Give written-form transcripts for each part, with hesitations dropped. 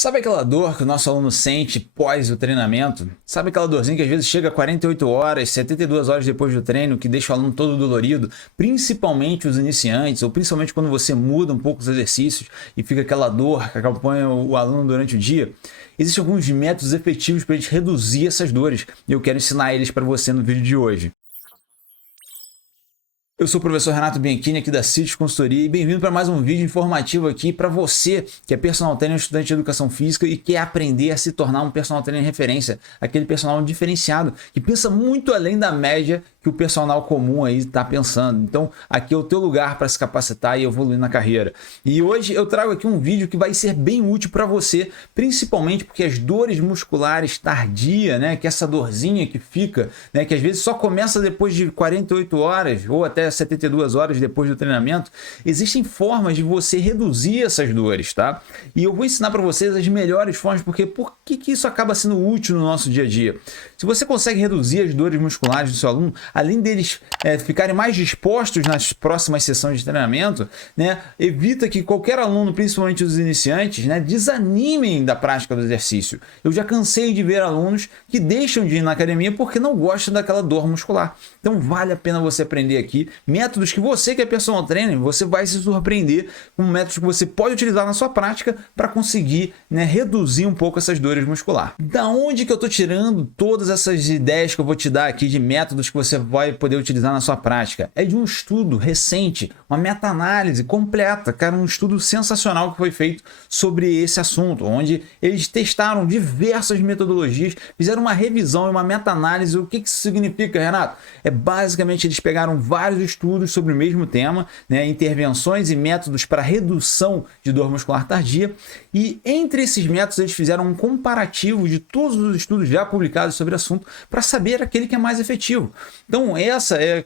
Sabe aquela dor que o nosso aluno sente pós o treinamento? Sabe aquela dorzinha que às vezes chega a 48 horas, 72 horas depois do treino, que deixa o aluno todo dolorido, principalmente os iniciantes, ou principalmente quando você muda um pouco os exercícios e fica aquela dor que acompanha o aluno durante o dia? Existem alguns métodos efetivos para a gente reduzir essas dores e eu quero ensinar eles para você no vídeo de hoje. Eu sou o professor Renato Bianchini aqui da CITES Consultoria e bem-vindo para mais um vídeo informativo aqui para você que é personal trainer, estudante de educação física e quer aprender a se tornar um personal trainer referência, aquele personal diferenciado que pensa muito além da média que o personal comum aí está pensando. Então aqui é o teu lugar para se capacitar e evoluir na carreira. E hoje eu trago aqui um vídeo que vai ser bem útil para você, principalmente porque as dores musculares tardias, né, que essa dorzinha que fica, né, que às vezes só começa depois de 48 horas ou até 72 horas depois do treinamento, existem formas de você reduzir essas dores, tá? E eu vou ensinar para vocês as melhores formas, porque por que isso acaba sendo útil no nosso dia a dia? Se você consegue reduzir as dores musculares do seu aluno, além deles ficarem mais dispostos nas próximas sessões de treinamento, né, evita que qualquer aluno, principalmente os iniciantes, né, desanimem da prática do exercício. Eu já cansei de ver alunos que deixam de ir na academia porque não gostam daquela dor muscular. Então vale a pena você aprender aqui métodos que você que é personal trainer, você vai se surpreender com métodos que você pode utilizar na sua prática para conseguir, né, reduzir um pouco essas dores musculares. Da onde que eu estou tirando todas essas ideias que eu vou te dar aqui de métodos que você vai poder utilizar na sua prática? É de um estudo recente, uma meta-análise completa, cara, um estudo sensacional que foi feito sobre esse assunto, onde eles testaram diversas metodologias, fizeram uma revisão e uma meta-análise. O que isso significa, Renato? É basicamente eles pegaram vários estudos sobre o mesmo tema, né, intervenções e métodos para redução de dor muscular tardia, e entre esses métodos eles fizeram um comparativo de todos os estudos já publicados sobre o assunto para saber aquele que é mais efetivo. Então essa é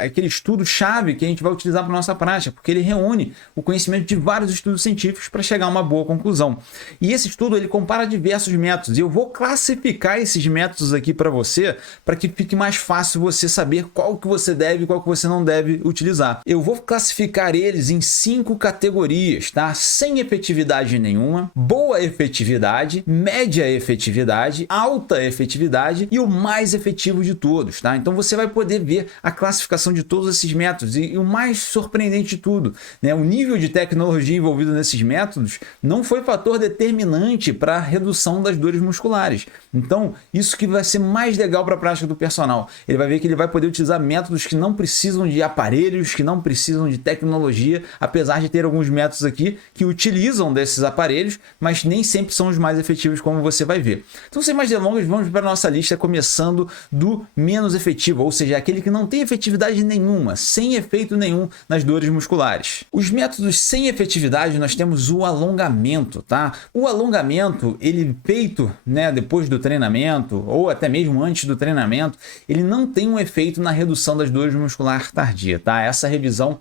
aquele estudo-chave que a gente vai utilizar para a nossa prática, porque ele reúne o conhecimento de vários estudos científicos para chegar a uma boa conclusão. E esse estudo ele compara diversos métodos, e eu vou classificar esses métodos aqui para você, para que fique mais fácil você saber qual que você deve e qual que você não deve utilizar. Eu vou classificar eles em 5 categorias, tá? Sem efetividade nenhuma, boa efetividade, média efetividade, alta efetividade e o mais efetivo de todos, tá? Então você vai poder ver a classificação de todos esses métodos e o mais surpreendente de tudo, né? O nível de tecnologia envolvido nesses métodos não foi fator determinante para a redução das dores musculares. Então isso que vai ser mais legal para a prática do personal. Ele vai ver que ele vai poder utilizar métodos que não precisam de aparelhos, que não precisam de tecnologia, apesar de ter alguns métodos aqui que utilizam desses aparelhos, mas nem sempre são os mais efetivos, como você vai ver. Então, sem mais delongas, vamos para a nossa lista, começando do menos efetivo, ou seja, aquele que não tem efetividade nenhuma, sem efeito nenhum nas dores musculares. Os métodos sem efetividade, nós temos o alongamento, tá? O alongamento, ele feito, né, depois do treinamento, ou até mesmo antes do treinamento, ele não tem um efeito na redução das dores muscular tardia, tá? Essa revisão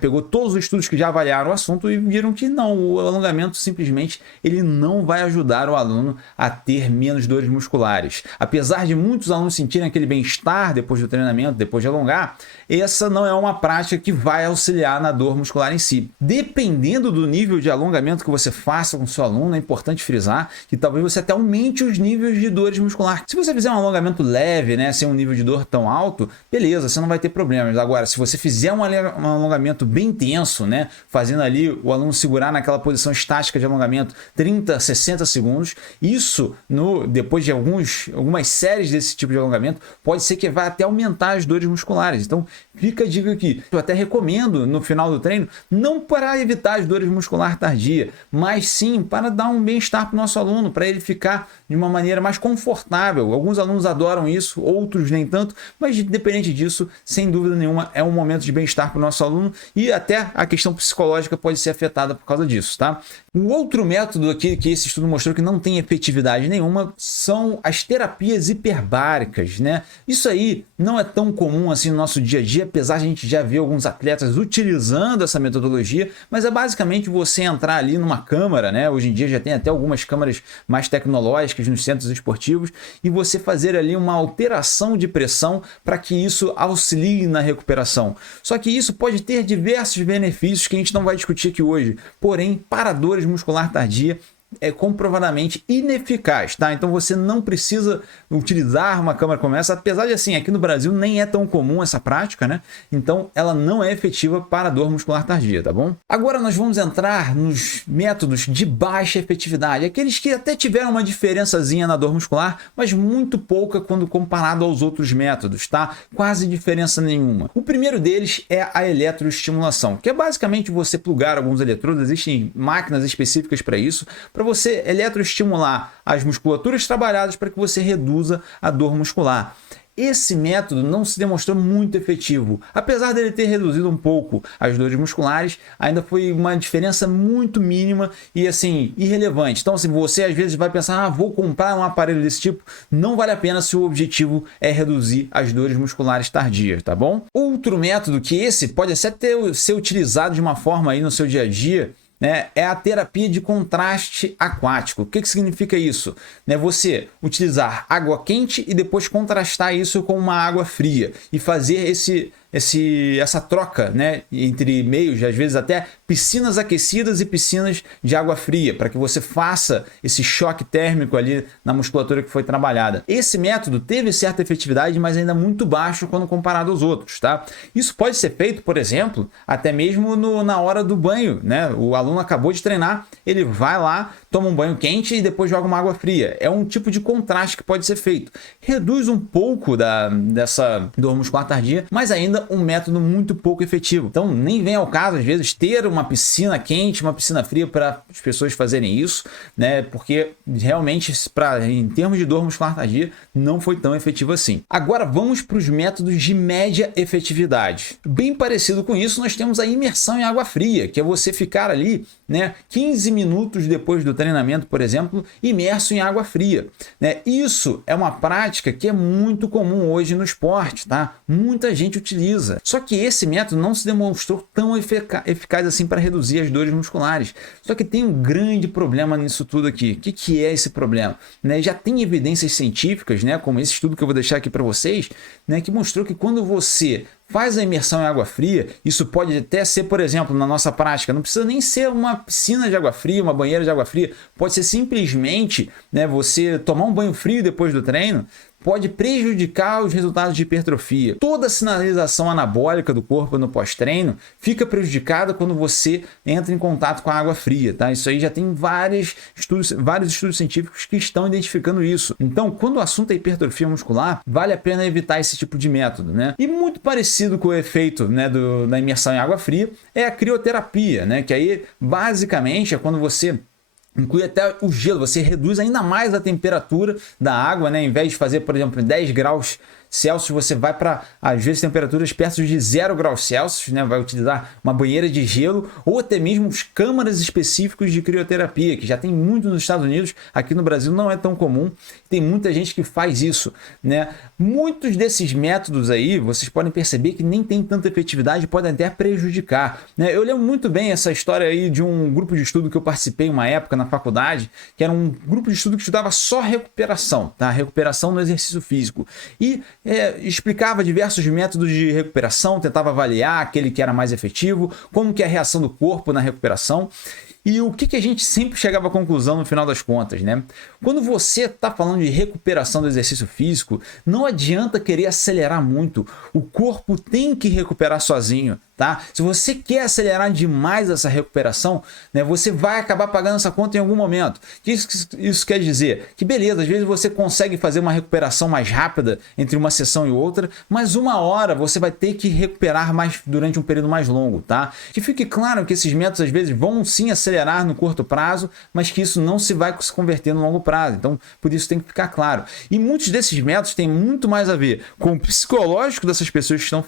pegou todos os estudos que já avaliaram o assunto e viram que não, o alongamento simplesmente ele não vai ajudar o aluno a ter menos dores musculares. Apesar de muitos alunos sentirem aquele bem-estar depois do treinamento, depois de alongar, essa não é uma prática que vai auxiliar na dor muscular em si. Dependendo do nível de alongamento que você faça com o seu aluno, é importante frisar que talvez você até aumente os níveis de dores musculares. Se você fizer um alongamento leve, né, sem um nível de dor tão alto, beleza, você não vai ter problemas. Agora, se você fizer um alongamento bem intenso, né, fazendo ali o aluno segurar naquela posição estática de alongamento 30, 60 segundos, isso depois de algumas séries desse tipo de alongamento, pode ser que vá até aumentar as dores musculares. Então, fica a dica aqui. Eu até recomendo no final do treino, não para evitar as dores muscular tardia, mas sim para dar um bem-estar para o nosso aluno, para ele ficar de uma maneira mais confortável. Alguns alunos adoram isso, outros nem tanto, mas independente disso, sem dúvida nenhuma, é um momento de bem-estar para o nosso aluno e até a questão psicológica pode ser afetada por causa disso, tá? Um outro método aqui que esse estudo mostrou que não tem efetividade nenhuma são as terapias hiperbáricas, né? Isso aí não é tão comum assim no nosso dia a dia, apesar de a gente já ver alguns atletas utilizando essa metodologia, mas é basicamente você entrar ali numa câmara, né? Hoje em dia já tem até algumas câmaras mais tecnológicas nos centros esportivos e você fazer ali uma alteração de pressão para que isso auxilie na recuperação. Só que isso pode ter diversos benefícios que a gente não vai discutir aqui hoje, porém, para dores muscular tardia, comprovadamente ineficaz, tá? Então você não precisa utilizar uma câmera como essa, apesar de assim, aqui no Brasil nem é tão comum essa prática, né? Então ela não é efetiva para dor muscular tardia, tá bom? Agora nós vamos entrar nos métodos de baixa efetividade, aqueles que até tiveram uma diferençazinha na dor muscular, mas muito pouca quando comparado aos outros métodos, tá? Quase diferença nenhuma. O primeiro deles é a eletroestimulação, que é basicamente você plugar alguns eletrodos, existem máquinas específicas para isso, para você eletroestimular as musculaturas trabalhadas para que você reduza a dor muscular. Esse método não se demonstrou muito efetivo. Apesar dele ter reduzido um pouco as dores musculares, ainda foi uma diferença muito mínima e assim, irrelevante. Então, se você às vezes vai pensar, vou comprar um aparelho desse tipo, não vale a pena se o objetivo é reduzir as dores musculares tardias, tá bom? Outro método que esse pode até ser utilizado de uma forma aí no seu dia a dia, né, é a terapia de contraste aquático. O que significa isso? Né, você utilizar água quente e depois contrastar isso com uma água fria e fazer essa troca, né, entre meios, às vezes até piscinas aquecidas e piscinas de água fria, para que você faça esse choque térmico ali na musculatura que foi trabalhada. Esse método teve certa efetividade, mas ainda muito baixo quando comparado aos outros, tá? Isso pode ser feito, por exemplo, até mesmo na hora do banho, né? O aluno acabou de treinar, ele vai lá, toma um banho quente e depois joga uma água fria. É um tipo de contraste que pode ser feito. Reduz um pouco dessa dor muscular tardia, mas ainda um método muito pouco efetivo. Então nem vem ao caso às vezes ter uma piscina quente, uma piscina fria para as pessoas fazerem isso, né? Porque realmente em termos de dor muscular tardia não foi tão efetivo assim. Agora vamos para os métodos de média efetividade. Bem parecido com isso, nós temos a imersão em água fria, que é você ficar ali, né, 15 minutos depois do treinamento, por exemplo, imerso em água fria, né? Isso é uma prática que é muito comum hoje no esporte, tá? Muita gente utiliza. Só que esse método não se demonstrou tão eficaz assim para reduzir as dores musculares. Só que tem um grande problema nisso tudo aqui. O que é esse problema? Né? Já tem evidências científicas, né, como esse estudo que eu vou deixar aqui para vocês, né, que mostrou que quando você faz a imersão em água fria, isso pode até ser, por exemplo, na nossa prática, não precisa nem ser uma piscina de água fria, uma banheira de água fria, pode ser simplesmente, né, você tomar um banho frio depois do treino, pode prejudicar os resultados de hipertrofia. Toda a sinalização anabólica do corpo no pós-treino fica prejudicada quando você entra em contato com a água fria, tá? Isso aí já tem vários estudos científicos que estão identificando isso. Então, quando o assunto é hipertrofia muscular, vale a pena evitar esse tipo de método, né? E muito parecido com o efeito, né, da imersão em água fria é a crioterapia, né? Que aí, basicamente, é quando você inclui até o gelo, você reduz ainda mais a temperatura da água, né? Em vez de fazer, por exemplo, 10 graus Celsius, você vai para, às vezes, temperaturas perto de 0 graus Celsius, né? Vai utilizar uma banheira de gelo ou até mesmo os câmaras específicos de crioterapia, que já tem muito nos Estados Unidos, aqui no Brasil não é tão comum, tem muita gente que faz isso, né? Muitos desses métodos aí, vocês podem perceber que nem tem tanta efetividade, podem até prejudicar, né? Eu lembro muito bem essa história aí de um grupo de estudo que eu participei uma época na faculdade, que era um grupo de estudo que estudava só recuperação, tá? Recuperação no exercício físico. E explicava diversos métodos de recuperação, tentava avaliar aquele que era mais efetivo, como que é a reação do corpo na recuperação. E o que a gente sempre chegava à conclusão no final das contas, né? Quando você está falando de recuperação do exercício físico, não adianta querer acelerar muito. O corpo tem que recuperar sozinho, tá? Se você quer acelerar demais essa recuperação, né, você vai acabar pagando essa conta em algum momento. O que isso quer dizer? Que beleza, às vezes você consegue fazer uma recuperação mais rápida entre uma sessão e outra, mas uma hora você vai ter que recuperar mais durante um período mais longo, tá? Que fique claro que esses métodos às vezes vão sim acelerar no curto prazo, mas que isso não se vai se converter no longo prazo. Então, por isso tem que ficar claro. E muitos desses métodos têm muito mais a ver com o psicológico dessas pessoas que estão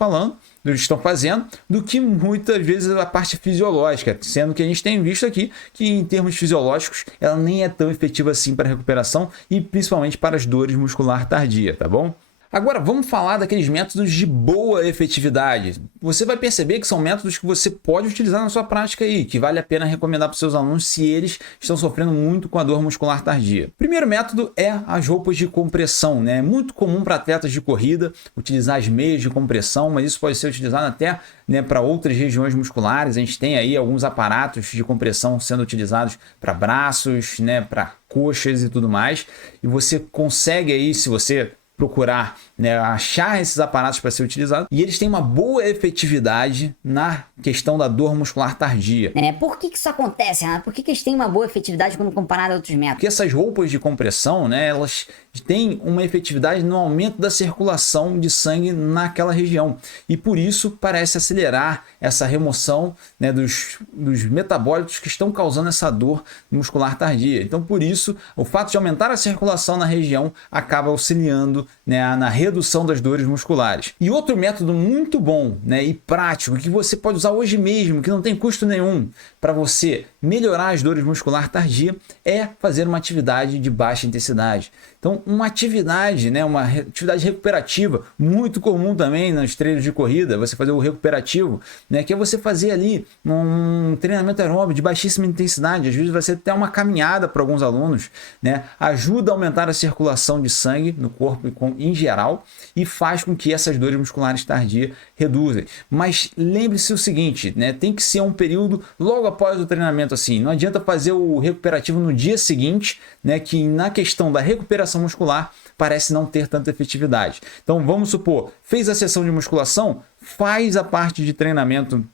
fazendo, do que muitas vezes a parte fisiológica, sendo que a gente tem visto aqui que em termos fisiológicos ela nem é tão efetiva assim para a recuperação e principalmente para as dores muscular tardia, tá bom? Agora vamos falar daqueles métodos de boa efetividade. Você vai perceber que são métodos que você pode utilizar na sua prática aí, que vale a pena recomendar para os seus alunos se eles estão sofrendo muito com a dor muscular tardia. O primeiro método é as roupas de compressão, né? É muito comum para atletas de corrida utilizar as meias de compressão, mas isso pode ser utilizado até, né, para outras regiões musculares. A gente tem aí alguns aparatos de compressão sendo utilizados para braços, né, para coxas e tudo mais. E você consegue aí, se você procurar, né, achar esses aparatos para ser utilizados, e eles têm uma boa efetividade na questão da dor muscular tardia. Por que isso acontece, Renato? Por que eles têm uma boa efetividade quando comparado a outros métodos? Porque essas roupas de compressão, né, elas têm uma efetividade no aumento da circulação de sangue naquela região, e por isso parece acelerar essa remoção, né, dos metabólitos que estão causando essa dor muscular tardia. Então, por isso, o fato de aumentar a circulação na região acaba auxiliando, né, na redução das dores musculares. E outro método muito bom, né, e prático, que você pode usar hoje mesmo, que não tem custo nenhum para você melhorar as dores muscular tardia, é fazer uma atividade de baixa intensidade. Então, uma atividade, né, uma atividade recuperativa, muito comum também nos treinos de corrida, você fazer o recuperativo, né, que é você fazer ali um treinamento aeróbico de baixíssima intensidade. Às vezes vai ser até uma caminhada para alguns alunos, né, ajuda a aumentar a circulação de sangue no corpo em geral e faz com que essas dores musculares tardias reduzem. Mas lembre-se o seguinte, né, tem que ser um período logo após o treinamento assim. Não adianta fazer o recuperativo no dia seguinte, né, que na questão da recuperação muscular parece não ter tanta efetividade. Então vamos supor, fez a sessão de musculação, faz a parte de treinamento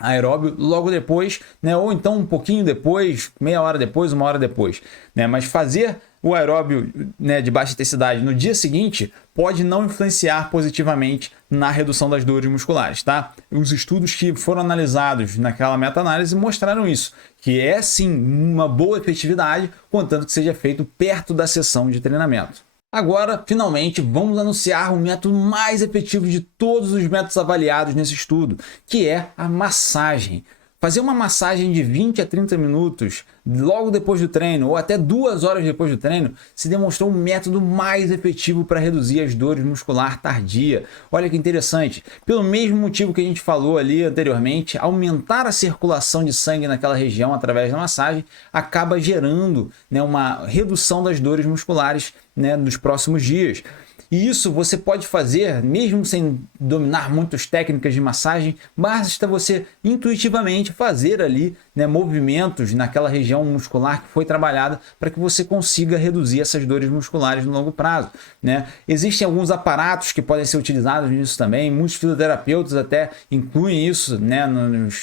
aeróbio logo depois, né, ou então um pouquinho depois, meia hora depois, uma hora depois, né, mas fazer o aeróbio, né, de baixa intensidade no dia seguinte pode não influenciar positivamente na redução das dores musculares, tá? Os estudos que foram analisados naquela meta-análise mostraram isso, que é sim uma boa efetividade, contanto que seja feito perto da sessão de treinamento. Agora, finalmente, vamos anunciar o método mais efetivo de todos os métodos avaliados nesse estudo, que é a massagem. Fazer uma massagem de 20 a 30 minutos logo depois do treino ou até 2 horas depois do treino se demonstrou o método mais efetivo para reduzir as dores muscular tardia. Olha que interessante. Pelo mesmo motivo que a gente falou ali anteriormente, aumentar a circulação de sangue naquela região através da massagem acaba gerando, né, uma redução das dores musculares, né, nos próximos dias. E isso você pode fazer mesmo sem dominar muitas técnicas de massagem, basta você intuitivamente fazer ali, né, movimentos naquela região muscular que foi trabalhada para que você consiga reduzir essas dores musculares no longo prazo, né? Existem alguns aparatos que podem ser utilizados nisso também, muitos fisioterapeutas até incluem isso, né,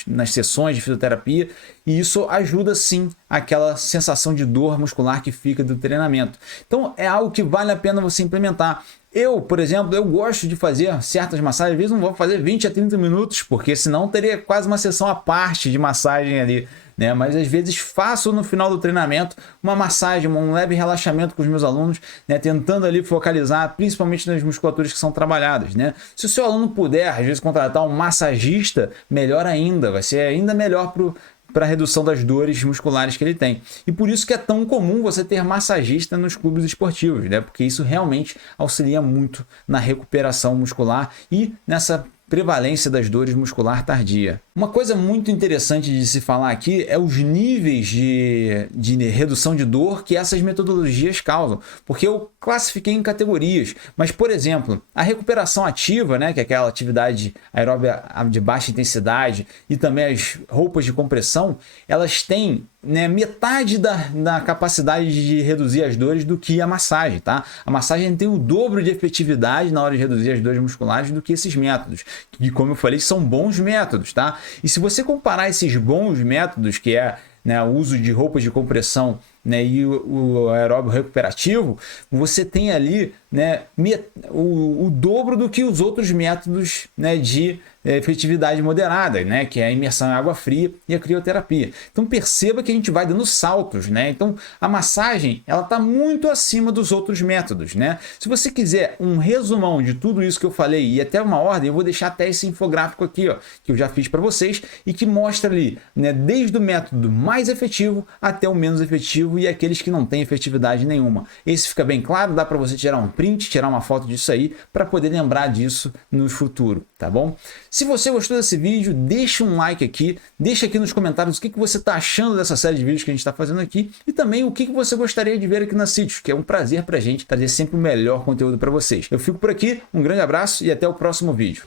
nas sessões de fisioterapia, e isso ajuda sim aquela sensação de dor muscular que fica do treinamento. Então é algo que vale a pena você implementar. Eu, por exemplo, eu gosto de fazer certas massagens, às vezes não vou fazer 20 a 30 minutos, porque senão teria quase uma sessão à parte de massagem ali, né? Mas às vezes faço no final do treinamento uma massagem, um leve relaxamento com os meus alunos, né? Tentando ali focalizar principalmente nas musculaturas que são trabalhadas, né? Se o seu aluno puder, às vezes, contratar um massagista, melhor ainda, vai ser ainda melhor para a redução das dores musculares que ele tem. E por isso que é tão comum você ter massagista nos clubes esportivos, né? Porque isso realmente auxilia muito na recuperação muscular e nessa prevalência das dores muscular tardia. Uma coisa muito interessante de se falar aqui é os níveis de redução de dor que essas metodologias causam, porque eu classifiquei em categorias, mas, por exemplo, a recuperação ativa, né, que é aquela atividade aeróbica de baixa intensidade, e também as roupas de compressão, elas têm, né, metade da capacidade de reduzir as dores do que a massagem, tá? A massagem tem o dobro de efetividade na hora de reduzir as dores musculares do que esses métodos, que, como eu falei, são bons métodos, tá? E se você comparar esses bons métodos, que é, né, o uso de roupas de compressão, né, e o aeróbio recuperativo, você tem ali, né, o dobro do que os outros métodos, né, de efetividade moderada, né? Que é a imersão em água fria e a crioterapia. Então perceba que a gente vai dando saltos, né? Então a massagem ela está muito acima dos outros métodos, né? Se você quiser um resumão de tudo isso que eu falei e até uma ordem, eu vou deixar até esse infográfico aqui, ó, que eu já fiz para vocês e que mostra ali, né? Desde o método mais efetivo até o menos efetivo e aqueles que não têm efetividade nenhuma. Esse fica bem claro, dá para você tirar um print, tirar uma foto disso aí para poder lembrar disso no futuro, tá bom? Se você gostou desse vídeo, deixa um like aqui, deixa aqui nos comentários o que você está achando dessa série de vídeos que a gente está fazendo aqui e também o que você gostaria de ver aqui na Sítios, que é um prazer para a gente trazer sempre o melhor conteúdo para vocês. Eu fico por aqui, um grande abraço e até o próximo vídeo.